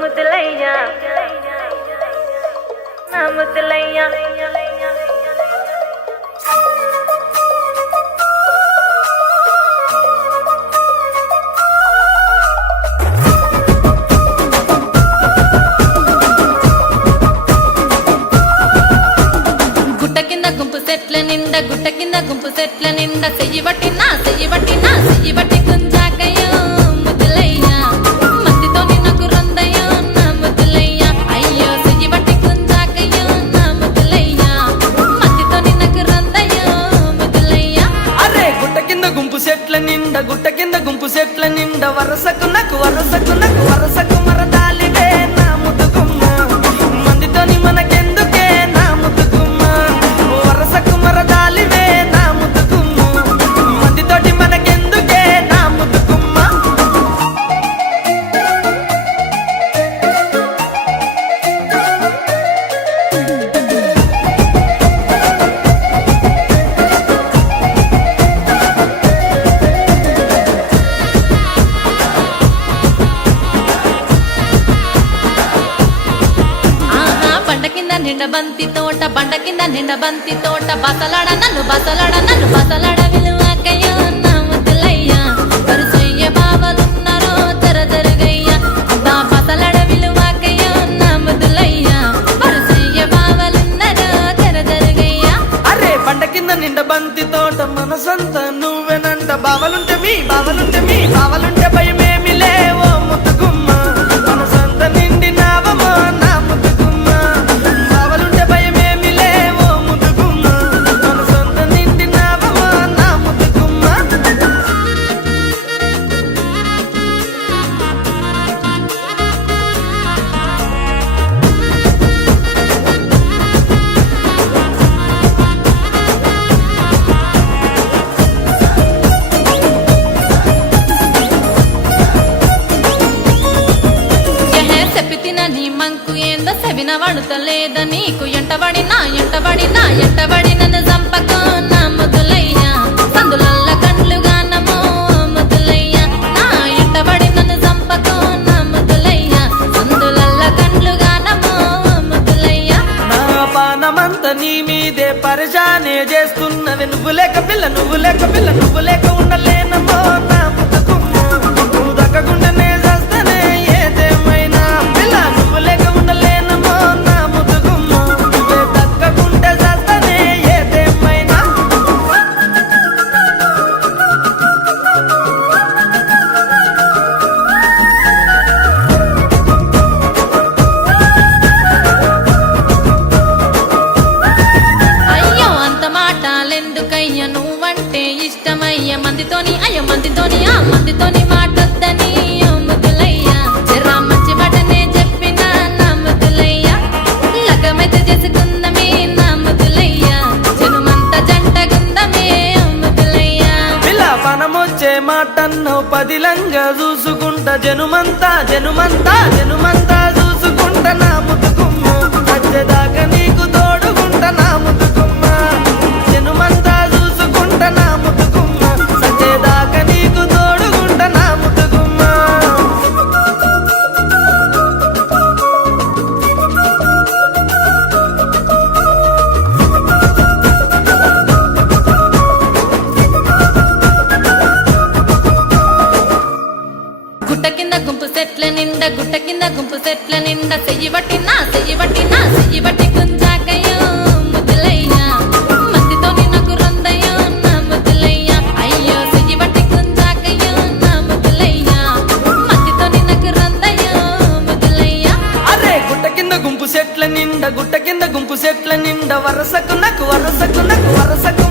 ముద్దులయ్యా నా ముద్దులయ్యా గుట్ట కింద గుంపు సెట్ల నిండా చెయ్యి బట్టి గుంజాకయ్యో ముద్దులయ్యా మత్తితో నాకు రొందయ్యో నా ముద్దులయ్యా అయ్యో చెయ్యి బట్టి గుంజాకయ్యో నా ముద్దులయ్యా మత్తితో నాకు రొందయ్యో ముద్దులయ్యా. అరే గుట్ట కింద గుంపు సెట్ల నిండా వరసకు మరదాలివే నా ముద్దుగుమ్మ మందితోని మనకెందుకే నా ముద్దుగుమ్మ వరసకు మరదాలివే నా ముద్దుగుమ్మ మందితోటి మనకెందుకే నా ముద్దుగుమ్మ. బండ కింద నిండ బంతి తోట బసలాడ నన్ను విలువకయ్యో నా ముద్దులయ్యా వరుసయ్య బావలున్నారో జరగయ్యా అబ్బా బసలాడ విలువకయ్యో నా ముద్దులయ్యా వరుసయ్య బావలున్నారో జరగయ్యా. అరే బండ కింద నిండ బంతి తోట మనసంత నువ్వెనంట బావలుంటే భయమేమి లేవో ముద్దుగుమ్మ మనసంత నిండినావమో నా ముద్దుగుమ్మ బావలుంటే భయమేమి లేవో ముద్దుగుమ్మ మనసంత నిండినావమో నా ముద్దుగుమ్మ. నీ మంకు ఏందో సెవిన వడుతలేద నీకు ఎంటబడి నన్ను చంపకో నా ముద్దులయ్యా సందులల్ల కండ్లుగా నమో ముద్దులయ్యా నా ఎంటబడి నన్ను చంపకో నా ముద్దులయ్యా సందులల్ల కండ్లుగా నమో ముద్దులయ్యా. నా పానమంత నీ మీదే పరిశానే చేస్తున్నది నువ్వు లేక ఉండలేనమో నా ముద్దుగుమ్మ నువ్వు దక్కకుండానే చేస్తానే ఏదేమైనా పిల్ల నువ్వు లేక ఉండలేనమో నా ముద్దుగుమ్మ నువ్వే దక్కకుంటే చేస్తానే ఏదేమైనా. అయ్యో అంత మాటలెందుకయ్య నువ్వంటే ఇష్టమయ్య మందితోని మాటొద్దని ముద్దులయ్యా జరా మంచి మాటనే చెప్పిన నా ముద్దులయ్యా లగమైతే చేసుకుందమే నా ముద్దులయ్యా జనుమంతా జంటగుందమే ముద్దులయ్యా. పిల్ల పనమొచ్చే మాటన్నో పదిలంగా చూసుకుంటా జనుమంతా చూసుకుంటా నా ముద్దుగుమ్మ వచ్చేదాకా నీకు తోడుకుంటా నా ముద్దుగుమ్మ జనుమంతా చూసుకుంటా నా ముద్దుగుమ్మ సచ్చేదాకా నీకు తోడుకుంటా నా ముద్దుగుమ్మ. గుట్ట కింద గుంపు సెట్ల నిండా చెయ్యి బట్టి గుంజాకయ్యో ముద్దులయ్యా మత్తితోని నాకు రొందయ్యో నా ముద్దులయ్యా అయ్యో చెయ్యి బట్టి గుంజాకయ్యో నా ముద్దులయ్యా మత్తితోని నాకు రొందయ్యో ముద్దులయ్యా. అరే గుట్ట కింద గుంపు సెట్ల నిండా వరసకు